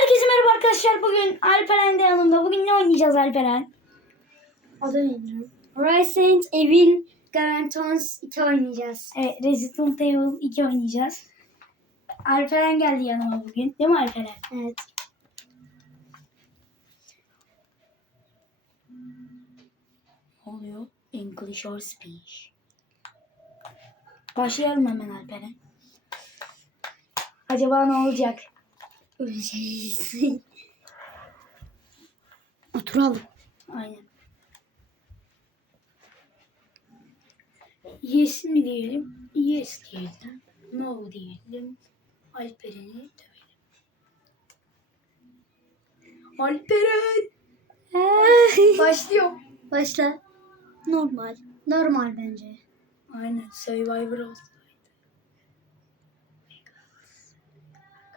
Herkese merhaba arkadaşlar. Bugün Alperen de yanımda. Bugün ne oynayacağız Alperen? Adı neydi? Resident Evil Garantons 2 oynayacağız. Evet, Resident Evil 2 oynayacağız. Alperen geldi yanıma bugün. Değil mi Alperen? Evet. Ne oluyor? English or speech. Başlayalım hemen Alperen. Acaba ne olacak? Öleceğiz. Oturalım. Aynen. Yes mi diyelim? Yes diyelim. No diyelim. Alperen'i dövelim. Alperen! Başlıyor. Başla. Normal. Normal bence. Aynen Survivor olsaydı.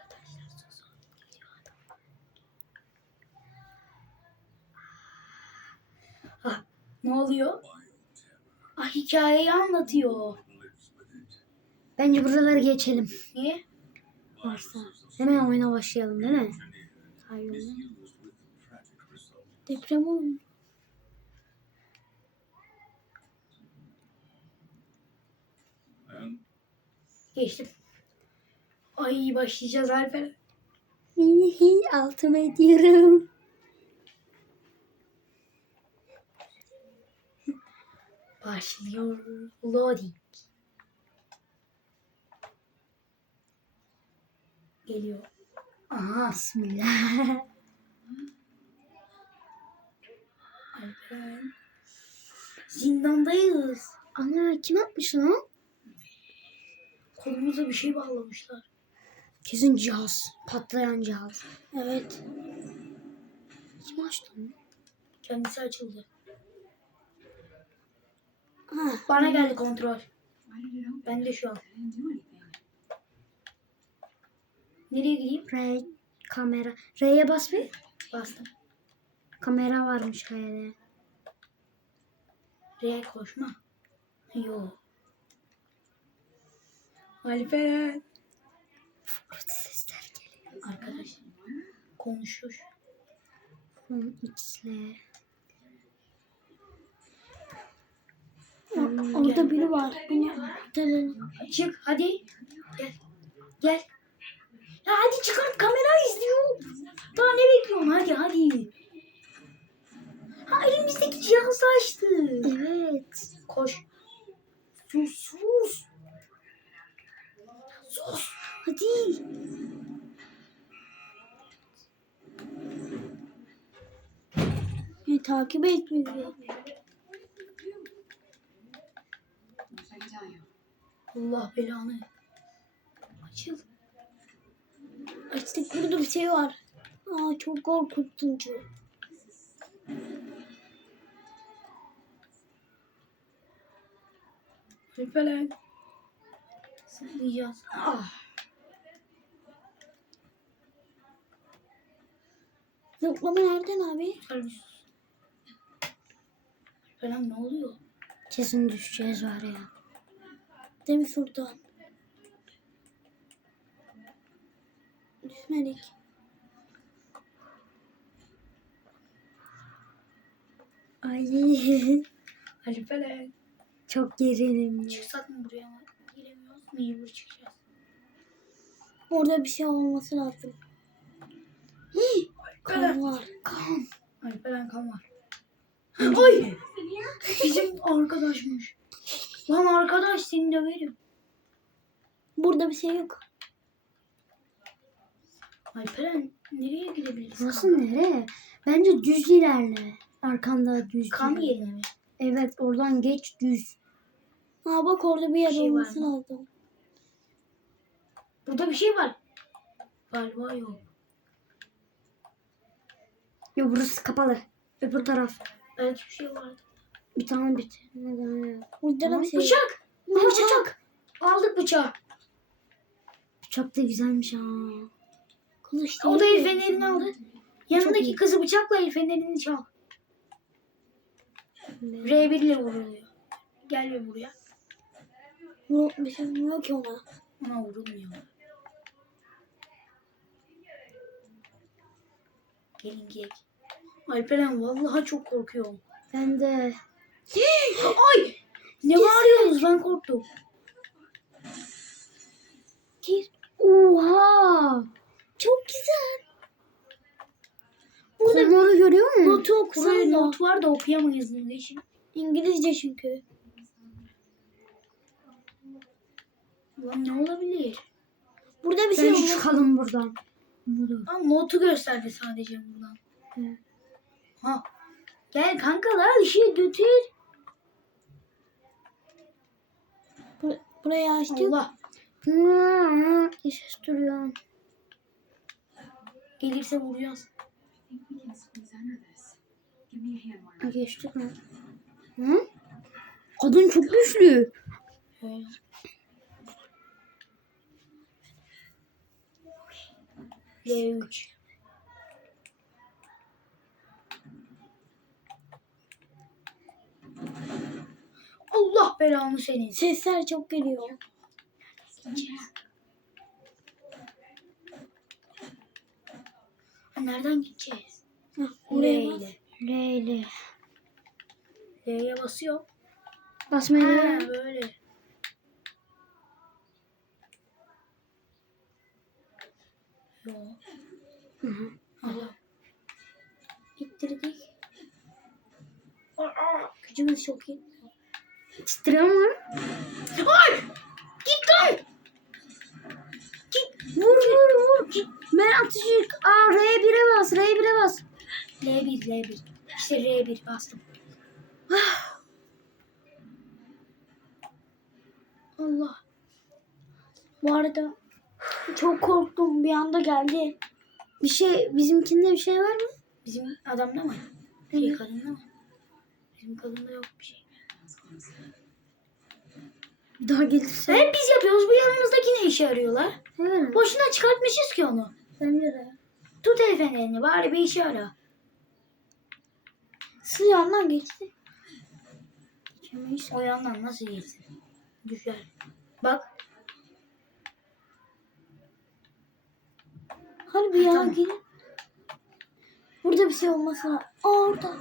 Arkadaşlar susun. Geliyor adam. Ah, ne oluyor? Ah hikayeyi anlatıyor. Bence buraları geçelim. Niye? Varsa. Hemen oyuna başlayalım değil mi? Hayır. Deprem olmuş. Geçtim. Ay başlayacağız Alper. Hihi altıma ediyorum. Başlıyor. Loading. Geliyor. Aha. Bismillah. Alperen. Zindandayız. Ana kim atmış lan? Kolumuza bir şey bağlamışlar. Kesin cihaz. Patlayan cihaz. Evet. Kim açtı onu? Kendisi açıldı. Bana geldi kontrol. Ben de şu an. Nereye gideyim? R kamera. R'ye bas bir. Bastım. Kamera varmış R'de. R'ye koşma. Yo. Alperen. Orada sesler geliyor. Arkadaş. Konuşuyor. Fon X'le. Gel. biri var. Beni kurtarın. Çık hadi. Gel. Gel. Ya hadi çıkart kamera izliyor. Daha ne bekliyorsun hadi hadi. Ha elimizdeki cihazı açtı. Evet. Koş. Sus sus. Sus. Hadi. Beni takip et Allah belanı. Açıl. Açtık burada bir şey var. Aa çok korkutucu. Alperen. Sıklayacağız. Ah. Zıplama nereden abi? Alperen ne oluyor? Kesin düşeceğiz var ya. Mi Sultan? Düşmedik. Ay Alperen. çok gerilim. Çıksak mı buraya mı? Giremiyoruz. Mecbur çıkacağız. Orada bir şey olması lazım. Hii, kan var. Kan. Alperen kan var. Ay. Bizim arkadaşmış. Lan arkadaş seni döverim. Burada bir şey yok. Alperen nereye gidebiliriz? Burası nere? Bence düz ilerle. Arkanda düz. Kan yerine mi? Evet oradan geç düz. Ha bak orada bir yer Bir şey olması lazım. Burada bir şey var. Galiba yok. Yok burası kapalı. Öbür taraf. Belki bir şey vardı. Bir tane bit. Neden? Burada da bir şey. Bıçak. Ne bıçak? Aldık bıçağı. Çok da güzelmiş ha. Kılıç O da değil el mi? fenerini aldı. Yanındaki kızı bıçakla el fenerini çal. R1 ile vuruluyor. Gel bir buraya. Bu bir şey yok ki ona. Ona vurulmuyor. Gelin gidelim. Alperen vallahi çok korkuyorum. Ben de. Ay! Ne bağırıyorsunuz ben korktum. Gir. Oha. Çok güzel. Burada Komoru görüyor musun? notu okusana. Not var da okuyamayız bunu geçin. İngilizce çünkü. Lan ne olabilir? Burada bir şey Bence olmaz. çıkalım buradan. Burada. Ama notu gösterdi sadece buradan. Evet. Ha. Gel kankalar ışığı götür. Burayı açtık. Allah. Hı, Ses duruyor. Gelirse vuracağız. Geçtik mi? Hı? Kadın çok güçlü. Şöyle. L3. Allah belanı senin. Sesler çok geliyor. Nereden gideceğiz? Hah, L Oraya bas. ile. Leyli. L'ye basıyor. Basmaya Ha, böyle. Yo. Hı hı. Allah. İttirdik. Gücümüz çok iyi. Titriyor mu? Ay! Git lan! Git. Vur vur vur. Ben atışık. Aa R1'e bas. R1'e bas. L1, L1. İşte R1 bastım. Allah. Bu arada çok korktum. Bir anda geldi. Bir şey bizimkinde bir şey var mı? Bizim adamda mı? Şey kadında mı? Bizim kadında yok bir şey. Bir daha gelirse. Hep biz yapıyoruz. Bu yanımızdaki ne işe yarıyorlar? Evet. Boşuna çıkartmışız ki onu. Bence de. Tut el fenerini bari bir işe yara. Su yandan geçti. Geçemeyiz. O yandan nasıl geçsin? Düşer. Bak. Hadi bir yana Tamam. gelin. Burada bir şey olması lazım. Aa orada.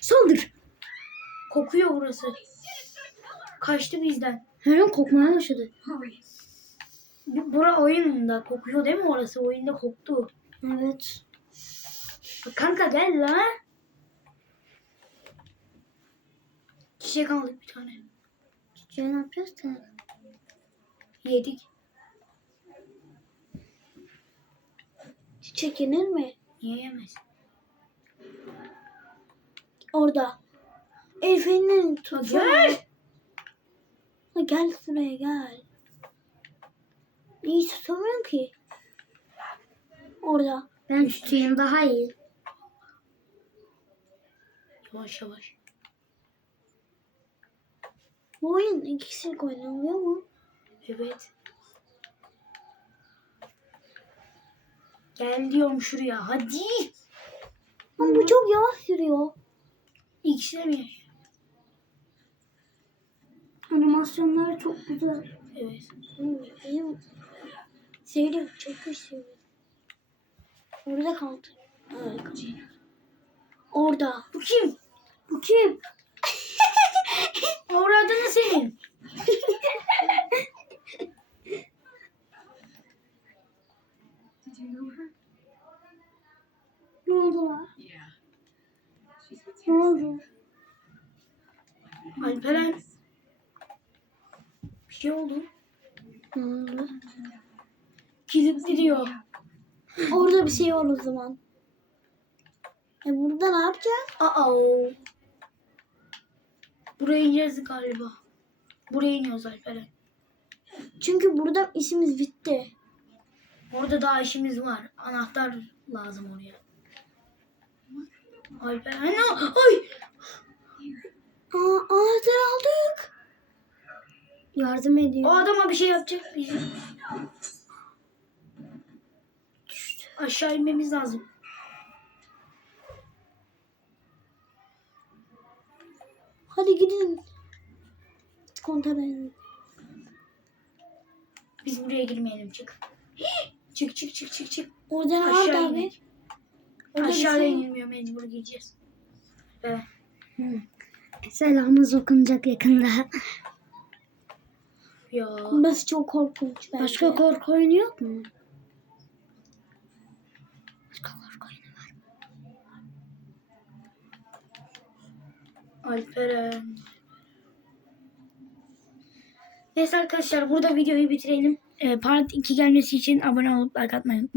Saldır. Kokuyor burası. Kaçtı bizden. Her an kokmaya başladı. Bu- Bura oyununda kokuyor değil mi orası? Oyunda koktu. Evet. Kanka gel lan. Çiçek aldık bir tane. Çiçeği ne yapacağız da? Yedik. Çiçek yenir mi? Niye yemez? Orada. Tutsana. gel. Ha, gel şuraya gel. İyi tutamıyorum ki. Orada. Ben tutayım daha iyi. Yavaş yavaş. Bu oyun iki kişilik oynanıyor mu? Evet. Gel diyorum şuraya. Hadi. Ama bu çok yavaş yürüyor. İkisi mi? Animasyonları çok güzel. Evet. Benim sevdiğim çok güçlü. Orada kaldı. Harika. Orada. Bu kim? Bu kim? Uğradığını senin. Ne oldu lan? Ne oldu? Alperen. Bir şey oldu. Diyor. Orada bir şey var o zaman. E burada ne yapacağız? Aa. Buraya ineceğiz galiba. Buraya iniyoruz Alperen. Çünkü burada işimiz bitti. Orada daha işimiz var. Anahtar lazım oraya. Alperen. Ay. Aa, anahtar aldık. Yardım O ediyor. adama bir şey yapacak bizim. Aşağı inmemiz lazım. Hadi gidin. Kontrol edin. Biz buraya girmeyelim çık. Çık çık çık çık çık. Orada ne Aşağı vardı abi? şey- inilmiyor mecbur gideceğiz. Evet. Selamımız okunacak yakında. Ya. Burası çok korkunç. bence. Başka korku oyunu yok mu? Başka korku oyunu var. Alperen. Neyse arkadaşlar burada videoyu bitirelim. Ee, part 2 gelmesi için abone olup like atmayı unutmayın.